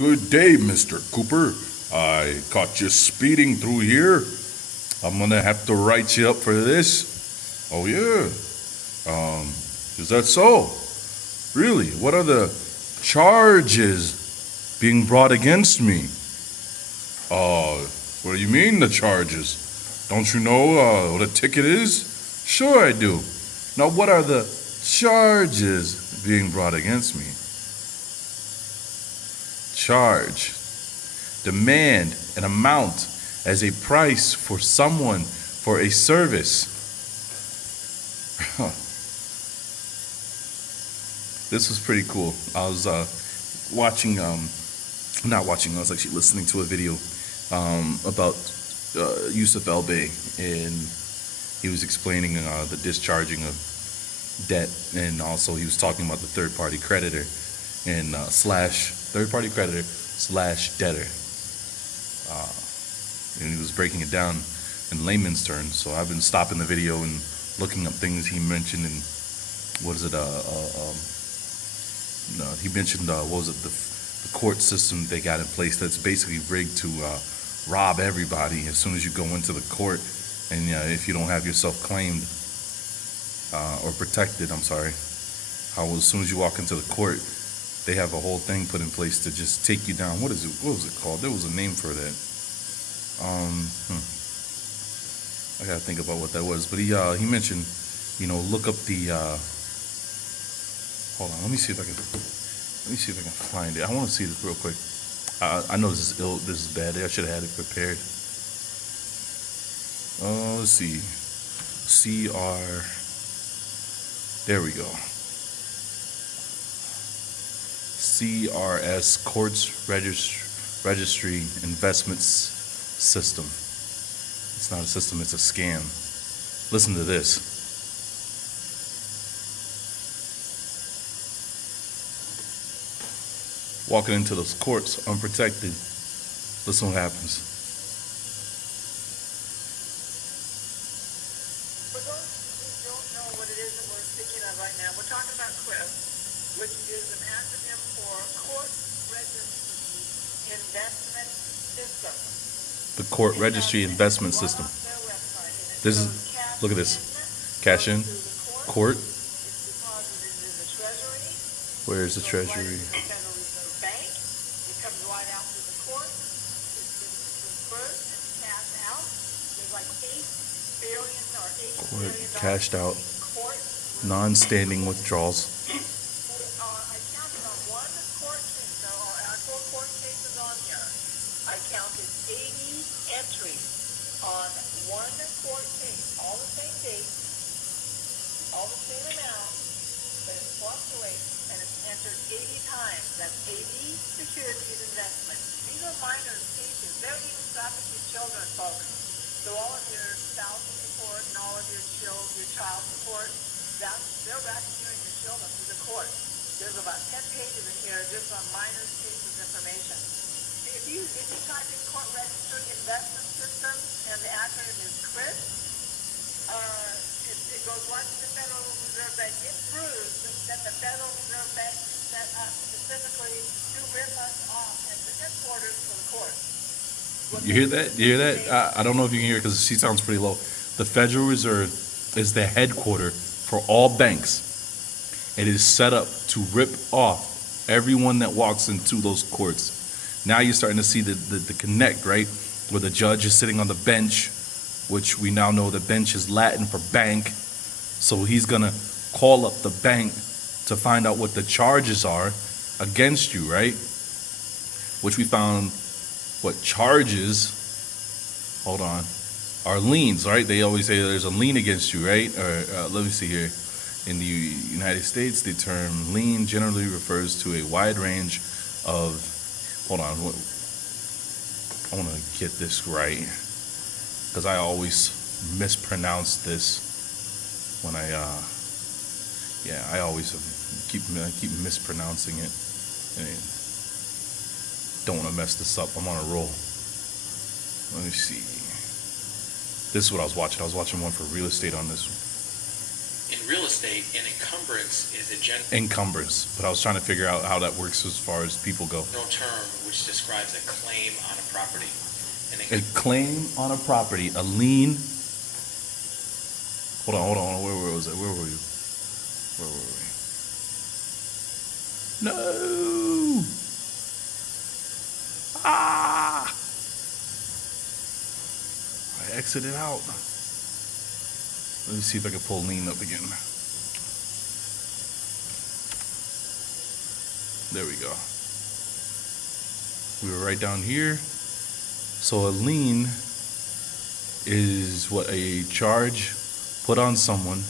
Good day, Mr. Cooper. I caught you speeding through here. I'm gonna have to write you up for this. Oh yeah. Is that so? Really? What are the charges being brought against me? What do you mean the charges? Don't you know what a ticket is? Sure I do. Now what are the charges being brought against me? Charge. Demand an amount as a price for someone for a service. This was pretty cool. I was watching, not watching, I was actually listening to a video about Yusuf El Bey, and he was explaining the discharging of debt, and also he was talking about the third-party creditor and third-party creditor slash debtor. And he was breaking it down in layman's terms. So I've been stopping the video and looking up things he mentioned. And what is it? He mentioned what was it? The court system they got in place that's basically rigged to rob everybody as soon as you go into the court, and if you don't have yourself claimed or protected. I'm sorry. How as soon as you walk into the court, they have a whole thing put in place to just take you down. What is it? What was it called? There was a name for that. I gotta think about what that was. But he mentioned, look up the. Hold on. Let me see if I can find it. I want to see this real quick. I know this is ill. This is bad. I should have had it prepared. Let's see. There we go. CRS Courts Registry Investments System. It's not a system, it's a scam. Listen to this. Walking into those courts unprotected. Listen what happens. For those who don't know what it is that we're speaking of right now, we're talking about CRIP, which is an acronym for Court Registry Investment System. The Court Registry Investment System. This is, look at this. Cash in, court. Where's the Treasury? Court cashed out, non-standing withdrawals. I counted on one court case. There are actual court cases on here. I counted 80 entries on one court case, all the same date, all the same amount, but it fluctuates and it's entered 80 times. That's 80 securities investments. These are minor cases. They're even trafficking children, folks. So all of your spouse support and all of your child support, they're racketeering your children through the court. There's about 10 pages in here just on minor cases information. If you type in Court Registry Investment System and the acronym is CRIP, it goes right to the Federal Reserve Bank. It proves that the Federal Reserve Bank is set up specifically to rip us off as the headquarters for the court. You hear that? You hear that? I don't know if you can hear it because she sounds pretty low. The Federal Reserve is the headquarter for all banks. It is set up to rip off everyone that walks into those courts. Now you're starting to see the connect, right? Where the judge is sitting on the bench, which we now know the bench is Latin for bank. So he's going to call up the bank to find out what the charges are against you, right? Which we found, charges, hold on, are liens, right? They always say there's a lien against you, right? Or let me see here. In the United States, the term lien generally refers to a wide range of, hold on, I want to get this right, because I always mispronounce this when I always keep mispronouncing it. And don't want to mess this up. I'm on a roll. Let me see. This is what I was watching. I was watching one for real estate on this one. In real estate, and encumbrance is a Encumbrance. But I was trying to figure out how that works as far as people go. general term which describes a claim on a property. A claim on a property, a lien. Hold on. Where was it? Where were you? Where were we? No! Ah! I exited out. Let me see if I can pull lien up again. There we go. We were right down here. So a lien is what a charge put on someone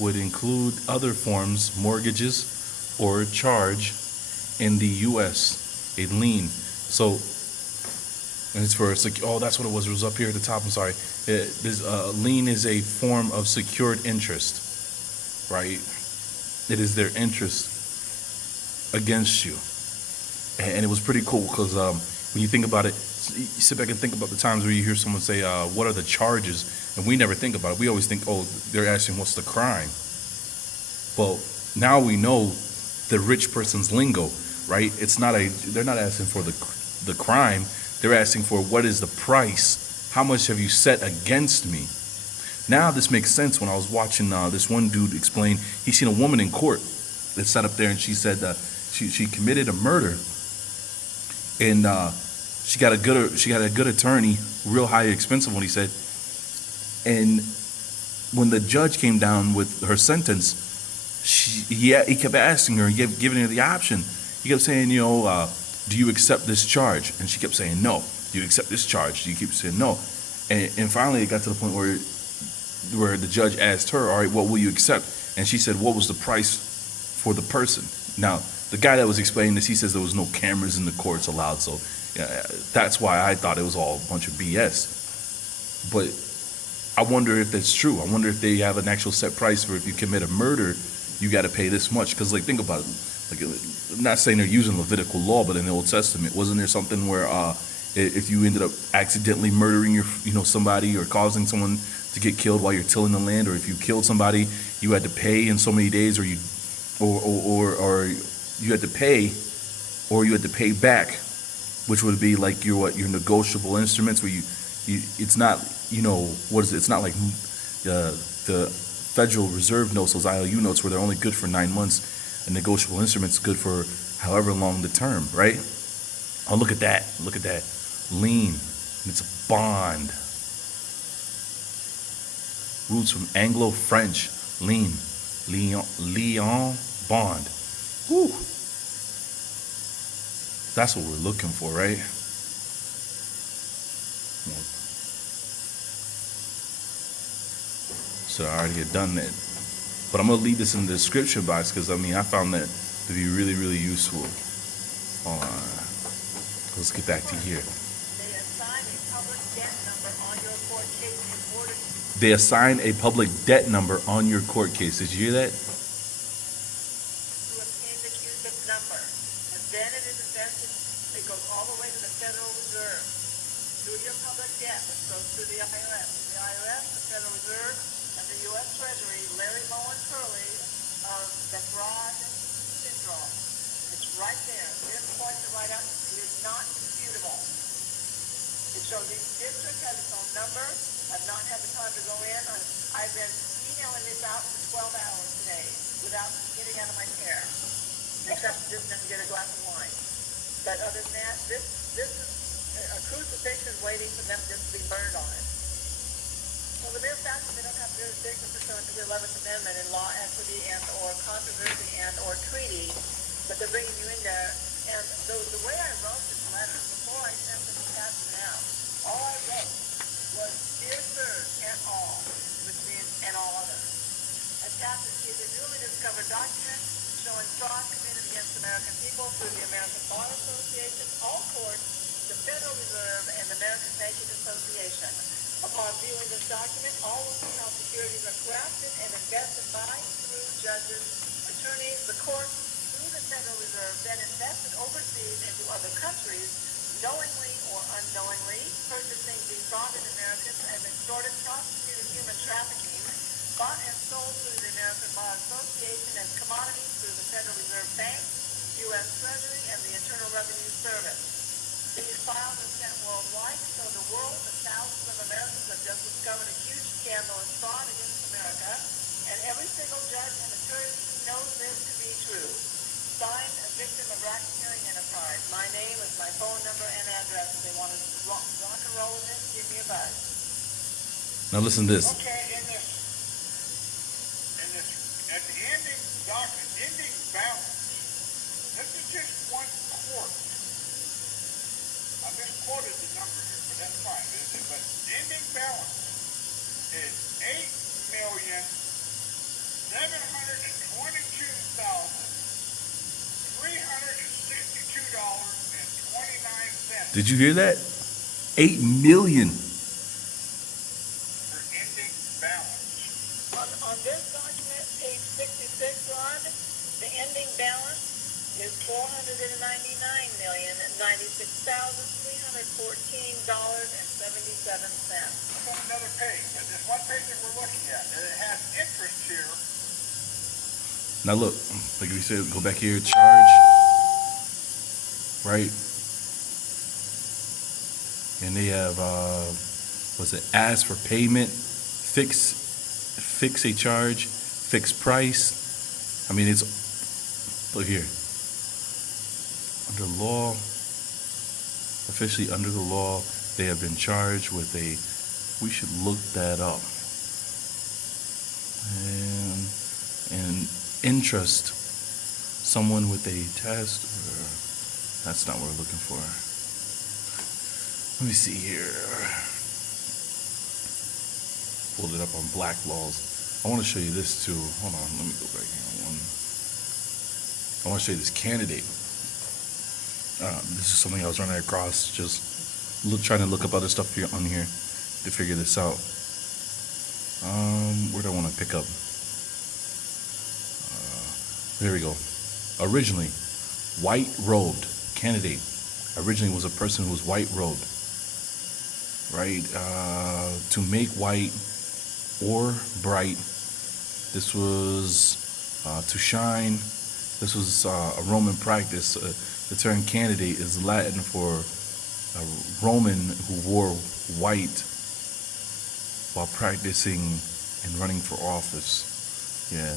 would include other forms, mortgages, or charge in the U.S. A lien. So, and it's for that's what it was. It was up here at the top. I'm sorry. Lien is a form of secured interest, right? It is their interest against you, and it was pretty cool because when you think about it, you sit back and think about the times where you hear someone say, "What are the charges?" And we never think about it. We always think, "Oh, they're asking what's the crime." Well, now we know the rich person's lingo, right? They're not asking for the crime. They're asking for what is the price? How much have you set against me? Now this makes sense. When I was watching this one dude explain, he seen a woman in court that sat up there and she said she committed a murder, and she got a good attorney, real high expensive one, he said. And when the judge came down with her sentence, he kept asking her, giving her the option. He kept saying, do you accept this charge? And she kept saying no. Do you accept this charge? You keep saying no. And finally it got to the point where the judge asked her, all right, what will you accept? And she said, what was the price for the person? Now, the guy that was explaining this, he says there was no cameras in the courts allowed, so that's why I thought it was all a bunch of BS. But I wonder if that's true. I wonder if they have an actual set price for if you commit a murder, you got to pay this much. Because, think about it. I'm not saying they're using Levitical law, but in the Old Testament, wasn't there something where if you ended up accidentally murdering somebody or causing someone to get killed while you're tilling the land, or if you killed somebody, you had to pay in so many days, or you had to pay, or you had to pay back, which would be like your negotiable instruments, where it's not what is it? It's not like the Federal Reserve notes, those IOU notes, where they're only good for 9 months. A negotiable instrument's good for however long the term, right? Oh, look at that! Look at that, lien. It's a bond. Roots from Anglo-French, lien, bond. Woo! That's what we're looking for, right? So I already had done that. But I'm going to leave this in the description box because, I found that to be really, really useful. Hold on. Let's get back to here. They assign a public debt number on your court case. Did you hear that? To obtain the CUSIP number. And then it is invested, it goes all the way to the Federal Reserve. Through your public debt, which goes through the IRS. The IRS, the Federal Reserve, and the U.S. Treasury, Larry Moe and Curley, the broad syndrome. It's right there. This point to write out. It is not disputable. It shows each district has its own number. I've not had the time to go in. I've been emailing this out for 12 hours today without getting out of my chair, except to just get a glass of wine. But other than that, this is a crucifixion waiting for them just to be burned on it. So the mere fact that they don't have jurisdiction pursuant to the 11th Amendment in law, equity, and or controversy and or treaty, but they're bringing you in there. And the way I wrote this letter, before I sent this attachment out, all I wrote was, dear sirs and all, which means and all others. Attached is a newly discovered document showing strong commitment against American people through the American Bar Association, all courts, the Federal Reserve, and the American Banking Association. Upon viewing this document, all retail securities are crafted and invested by, through judges, attorneys, the courts, through the Federal Reserve, then invested overseas into other countries, knowingly or unknowingly, purchasing defrauded Americans and extorted, prostituted human trafficking, bought and sold through the American Bar Association as commodities through the Federal Reserve Bank, U.S. Treasury, and the Internal Revenue Service. These files are sent worldwide so the world and thousands of Americans have just discovered a huge scandal and fraud against America, and every single judge and attorney knows this to be true. Signed, a victim of racketeering enterprise. My name is my phone number and address. If they want to rock and roll with this, give me a buzz. Now listen to this. Okay, at the ending document, ending balance, this is just one quart. I misquoted the number here, but that's fine. But ending balance is $8,722,362.29 Did you hear that? 8 million. for ending balance. On this document, page 66, Ron, the ending balance is $499,096,314.77. That's on another page. This one page that we're looking at, and it has interest here. Now look, like we said, go back here, charge, right? And they have, what's it, ask for payment, fix a charge, fix price. I mean, it's, look here. Under law, officially under the law, they have been charged with we should look that up. And interest, someone with a test, or that's not what we're looking for. Let me see here. Pulled it up on black laws. I want to show you this too. Hold on, let me go back here. I want to show you this candidate. This is something I was running across, just trying to look up other stuff here on here to figure this out. Where do I want to pick up? There we go. Originally, white-robed candidate. Originally was a person who was white-robed, right? To make white or bright. This was to shine. This was a Roman practice. The term candidate is Latin for a Roman who wore white while practicing and running for office. Yeah,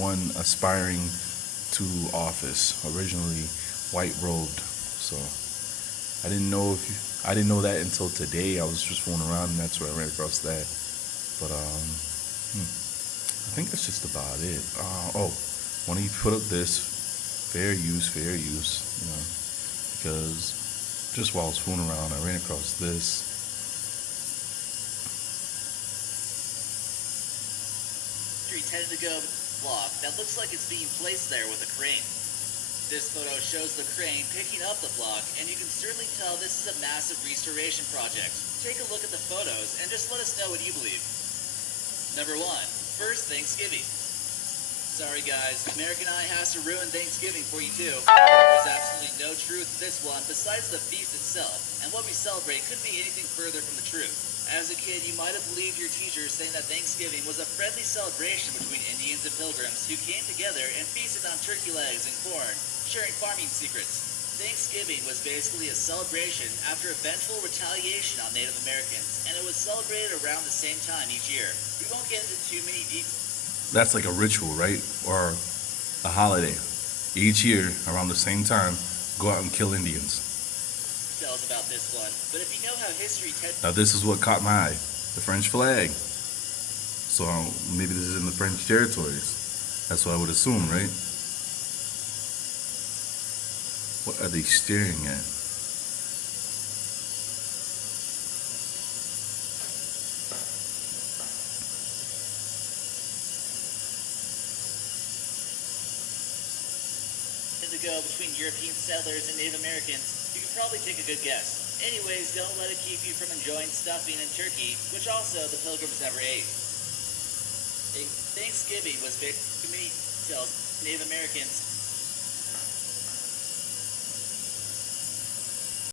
one aspiring to office, originally white-robed. So I didn't know that until today. I was just fooling around, and that's where I ran across that. But I think that's just about it. When he put up this fair use, because just while I was fooling around, I ran across this. Tended to go block that looks like it's being placed there with a crane. This photo shows the crane picking up the block, and you can certainly tell this is a massive restoration project. Take a look at the photos and just let us know what you believe. Number 1, first Thanksgiving. Sorry guys, American Eye has to ruin Thanksgiving for you too. There's absolutely no truth to this one besides the feast itself, and what we celebrate couldn't be anything further from the truth. As a kid, you might have believed your teacher saying that Thanksgiving was a friendly celebration between Indians and Pilgrims who came together and feasted on turkey legs and corn, sharing farming secrets. Thanksgiving was basically a celebration after a vengeful retaliation on Native Americans, and it was celebrated around the same time each year. We won't get into too many details. That's like a ritual, right? Or a holiday. Each year, around the same time, go out and kill Indians. About this one, but if you know how history Now this is what caught my eye, the French flag. So maybe this is in the French territories. That's what I would assume, right? What are they staring at? to go between European settlers and Native Americans, you can probably take a good guess. Anyways, don't let it keep you from enjoying stuffing and turkey, which also the Pilgrims never ate. Thanksgiving was basically tells Native Americans